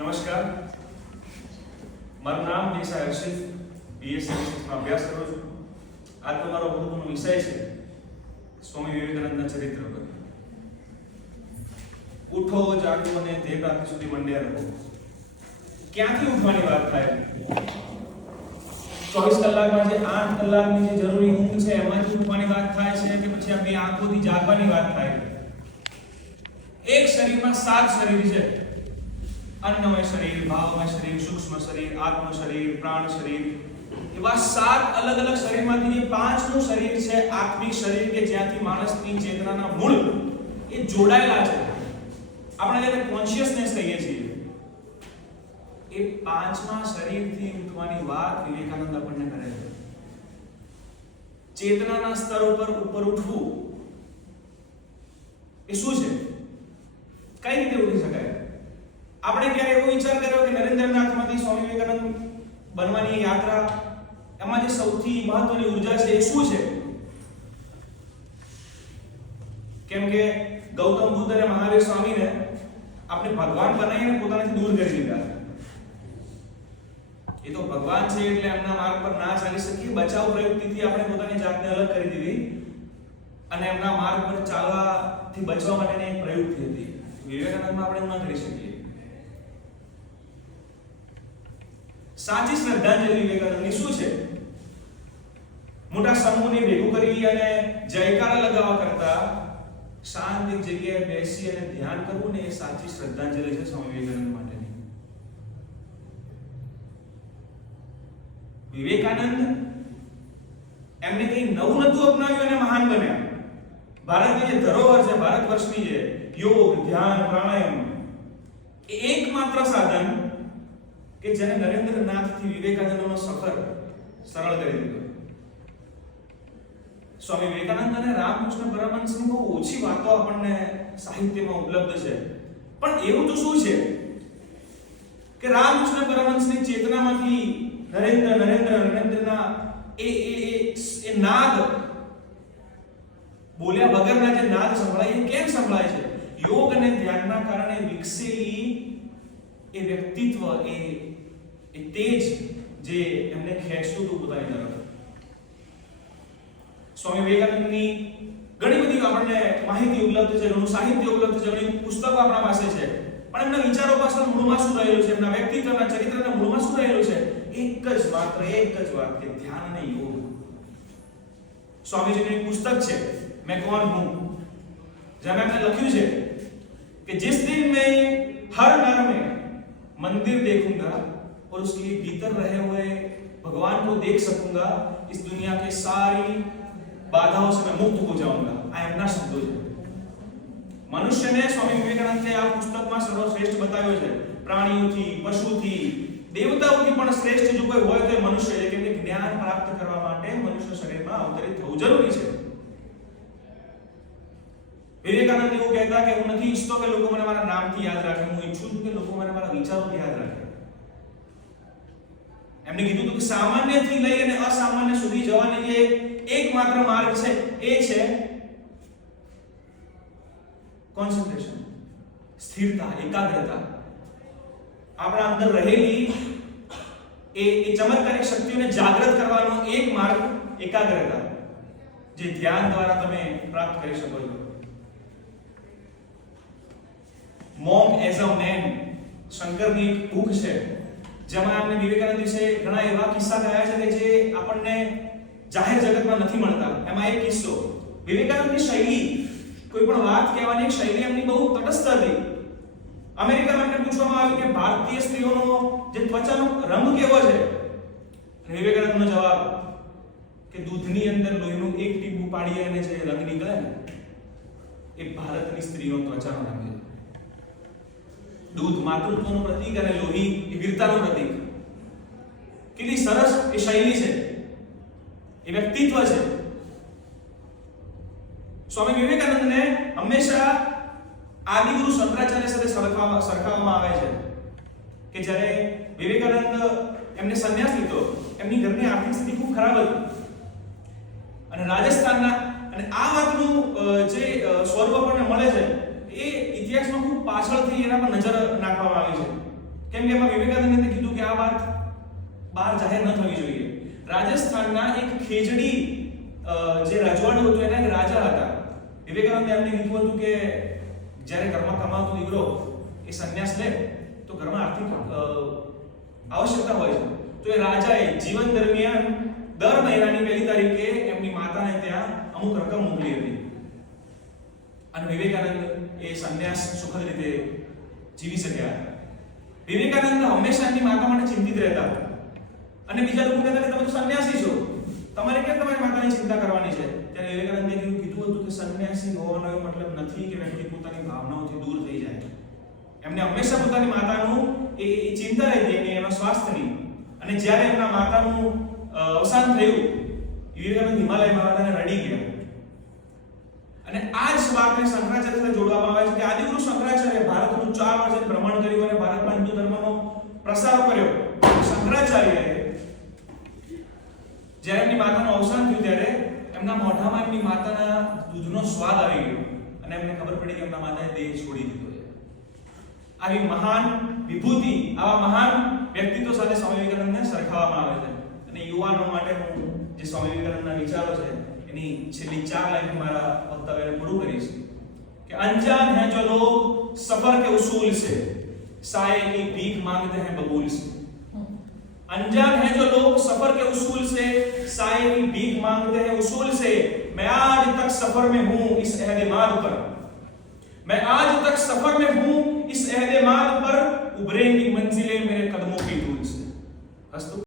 નમસ્કાર, મારું નામ દેસાઈ હર્ષિત, બીએસસી માં અભ્યાસ કરું છું. આજનો મારો ગુરુનો વિષય છે સ્વામી વિવેકાનંદના ચરિત્ર પર. ઉઠો, જાગો અને દેહ પ્રાપ્તિ સુધી મંડ્યા રહો. ક્યાંથી ઉઠવાની વાત થાય? 24 કલાકમાં જે 8 કલાકની જે જરૂરી ઊંઘ છે એમાંથી ઉઠવાની વાત થાય છે કે પછી આ બે આંખોથી જાગવાની વાત થાય? એક શરીરમાં 7 શરીર છે. अन्नमय शरीर, भावमय शरीर, सूक्ष्म शरीर, आत्म शरीर, प्राण शरीर. એવા 7 અલગ અલગ શરીરમાંથી જે પાંચમું શરીર છે આત્મિક શરીર કે જ્યાંથી માણસની ચેતનાના મૂળ એ જોડાયેલા છે. આપણે જેને કોન્શિયસનેસ કહીએ છીએ, એ પાંચમા શરીરથી ઉઠવાની વાત વિવેકાનંદ આપણને કરે છે. ચેતનાના સ્તર ઉપર ઉઠવું એ શું છે? કઈ રીતે ઉઠી શકાય? આપણે ક્યારે એવો વિચાર કર્યો કે નરેન્દ્રનાથમાંથી સ્વામી વિવેકાનંદ બનવાની યાત્રા, એમાં જે સૌથી મહત્વની ઉર્જા છે એ શું છે? કેમ કે ગૌતમ બુદ્ધ અને મહાવીર સ્વામીને આપણે ભગવાન બનાવીને પોતાનાથી દૂર કરી દીધા. એ તો ભગવાન છે એટલે એમના માર્ગ પર ના ચાલી શકીએ, બચાવ પ્રવૃત્તિથી આપણે પોતાની જાતને અલગ કરી દીધી અને એમના માર્ગ પર ચાલવાથી બચવા માટેની એક પ્રવૃત્તિ હતી. વિવેકાનંદમાં આપણે ન કરી શકીએ. સાચી શ્રદ્ધાંજલિ વિવેકાનંદની શું છે? મોટા સમૂહને ભેગું કરી અને જયકારા લગાવવા કરતા શાંત એક જગ્યાએ બેસી અને ધ્યાન કરવું ને એ સાચી શ્રદ્ધાંજલિ છે સ્વામી વિવેકાનંદ માટેની. વિવેકાનંદ એમને કઈ નવું નતું અપનાવ્યું અને મહાન બન્યા. ભારતની જે ધરોહર છે, ભારત વર્ષની જે યોગ, ધ્યાન, પ્રાણાયામ, એ એકમાત્ર સાધન કે જેને નરેન્દ્રનાથથી વિવેકાનંદનો સફર સરળ કરી દીધો. સ્વામી વિવેકાનંદ અને રામકૃષ્ણ પરમહંસની બહુ ઓછી વાતો આપણને સાહિત્યમાં ઉપલબ્ધ છે. પણ એવું તો શું છે કે રામકૃષ્ણ પરમહંસની ચેતનામાંથી નરેન્દ્રના એ નાદ, બોલ્યા વગરના જે નાદ સંભળાય, એ કેમ સંભળાય છે? યોગ અને ધ્યાનના કારણે વિકસેલી એ વ્યક્તિત્વ, એ તેજ જે એમને ખેંચતું હતું પોતાની તરફ. સ્વામી વિવેકાનંદની ઘણી બધી આપણને માહિતી ઉપલબ્ધ છે, ઘણું સાહિત્ય ઉપલબ્ધ છે, ઘણી પુસ્તકો આપણા પાસે છે. પણ એમના વિચારો પાછળ મૂળમાં શું રહેલું છે, એમના વ્યક્તિત્વના ચરિત્રના મૂળમાં શું રહેલું છે? એક જ વાત કે ધ્યાન અને યોગ. સ્વામીજીનું એક પુસ્તક છે મેં કોણ હું, જેમાં એમણે લખ્યું છે કે जिस दिन मैं हर नर में मंदिर देखूंगा और उसके भीतर रहे हुए भगवान को देख सकूंगा, इस दुनिया के सारी बाधाओं से मैं मुक्त हो जाऊंगा. આ એમના શબ્દો છે. મનુષ્યને સ્વામી વિવેકાનંદે આ પુસ્તકમાં સર્વશ્રેષ્ઠ બતાવ્યો છે. પ્રાણીઓથી, પશુથી, દેવતાઓથી પણ શ્રેષ્ઠ જો કોઈ હોય તો એ મનુષ્ય છે. કેમ કે જ્ઞાન પ્રાપ્ત કરવા માટે મનુષ્ય શરીરમાં અવતરિત થવું જરૂરી છે. વિવેકાનંદ એવું કહેતા કે હું નથી ઈચ્છતો કે લોકો મને મારા નામથી યાદ રાખે, હું ઈચ્છું છું કે લોકો મને મારા વિચારોથી યાદ રાખે. એમને કીધું હતું કે સામાન્યથી લઈ અને અસામાન્ય સુધી જવાની જે એકમાત્ર માર્ગ છે એ છે કોન્સન્ટ્રેશન, સ્થિરતા, એકાગ્રતા. આપણા અંદર રહેલી એ ચમત્કારિક શક્તિઓને જાગૃત કરવાનો એક માર્ગ એકાગ્રતા, જે ધ્યાન દ્વારા તમે પ્રાપ્ત કરી શકો છો. મોંક એઝ અ મેન શંકરની એક બુક છે, જેમાં આપણે વિવેકાનંદ વિશે ઘણા એવા કિસ્સા ગયા છે કે જે આપણને જાહેર જગતમાં નથી મળતા. એમાં એક કિસ્સો, વિવેકાનંદની શૈલી, કોઈ પણ વાત કહેવાની એક શૈલી એમની બહુ તટસ્થ હતી. અમેરિકામાં એમને પૂછવામાં આવ્યું કે ભારતીય સ્ત્રીઓનો જે ત્વચાનો રંગ કેવો છે? વિવેકાનંદનો જવાબ કે દૂધની અંદર લોહીનું એક ટીપું પાડીએ અને જે રંગ નીકળે ને એ ભારતની સ્ત્રીનો ત્વચાનો રંગ છે. દૂધ માતૃત્વનું પ્રતીક અને લોહી એ વીરતાનું પ્રતીક. કેટલી સરસ એ શૈલી છે, એ વ્યક્તિત્વ છે. સ્વામી વિવેકાનંદને હંમેશા આદિગુરુ શંકરાચાર્ય સાથે સરખાવવામાં આવે છે કે જ્યારે વિવેકાનંદ એમને સંન્યાસ લીધો, એમની ઘરની આર્થિક સ્થિતિ ખૂબ ખરાબ હતી અને રાજસ્થાનના, અને આ વાતનું જે સ્વરૂપ આપણને મળે છે એ ઇતિહાસમાં ખૂબ પાછળથી એના પર નજર નાખવામાં આવી છે. કેમ કે એમાં વિવેકાનંદે કીધું કે આ વાત બહાર જાહેર ન થવી જોઈએ. રાજસ્થાનના એક ખેજડી જે રજવાડું હતું એના એક રાજા હતા. વિવેકાનંદે એમને કીધું હતું કે જ્યારે ઘરમાં કમાતો દીકરો એ સંન્યાસ લે તો ઘરમાં આર્થિક આવશ્યકતા હોય છે. તો એ રાજાએ જીવન દરમિયાન દર મહિનાની પહેલી તારીખે એમની માતાને ત્યાં અમુક રકમ મોકલી હતી. અને વિવેકાનંદ એ સંન્યાસ સુખદ રીતે જીવી શક્યા. વિવેકાનંદ હંમેશા એમની માતા માટે ચિંતિત રહેતા અને બીજા લોકો કહેતા કે તમે તો સંન્યાસી છો, તમારે કેમ તમારી માતાની ચિંતા કરવાની છે? ત્યારે વિવેકાનંદે કીધું હતું કે સંન્યાસી હોવાનો એવો મતલબ નથી કે વ્યક્તિ પોતાની ભાવનાઓથી દૂર થઈ જાય. એમને હંમેશા પોતાની માતાનું એ ચિંતા રહેતી એની એના સ્વાસ્થ્યની. અને જ્યારે એમના માતાનું અવસાન થયું, વિવેકાનંદ હિમાલયમાં હતા અને રડી ગયા. અને આ જ વાતને શંકરાચાર્ય સાથે જોડવામાં આવે છે કે આદિગુરુ શંકરાચાર્ય ભારતનું 4 વર્ષ ભ્રમણ કર્યું અને ભારતમાં હિન્દુ ધર્મનો પ્રસાર કર્યો. શંકરાચાર્યએ જ્યારે એમની માતાનું અવસાન થયું ત્યારે એમના મોઢામાં એમની માતાના દૂધનો સ્વાદ આવી ગયો અને એમને ખબર પડી કે એમના માતાએ દેહ છોડી દીધો છે. આવી મહાન વિભૂતિ, આવા મહાન વ્યક્તિત્વ સાથે સ્વામી વિવેકાનંદને સરખાવવામાં આવે છે. અને યુવાનો માટે હું જે સ્વામી વિવેકાનંદના વિચારો છે એની છેલ્લી 4 લાઈન મારા વક્તવ્યને પૂરું કરીશ કે अनजान है जो लोग सफर के उसूल से साए की भीख मांगते हैं बबूल से. अनजान है जो लोग सफर के उसूल से साए की भीख मांगते हैं उसूल से. मैं आज तक सफर में हूं इस अहद माद पर, मैं आज तक सफर में हूं इस अहद माद पर, उभरेंगी मंजिलें मेरे कदमों की धूल से. अस्तु.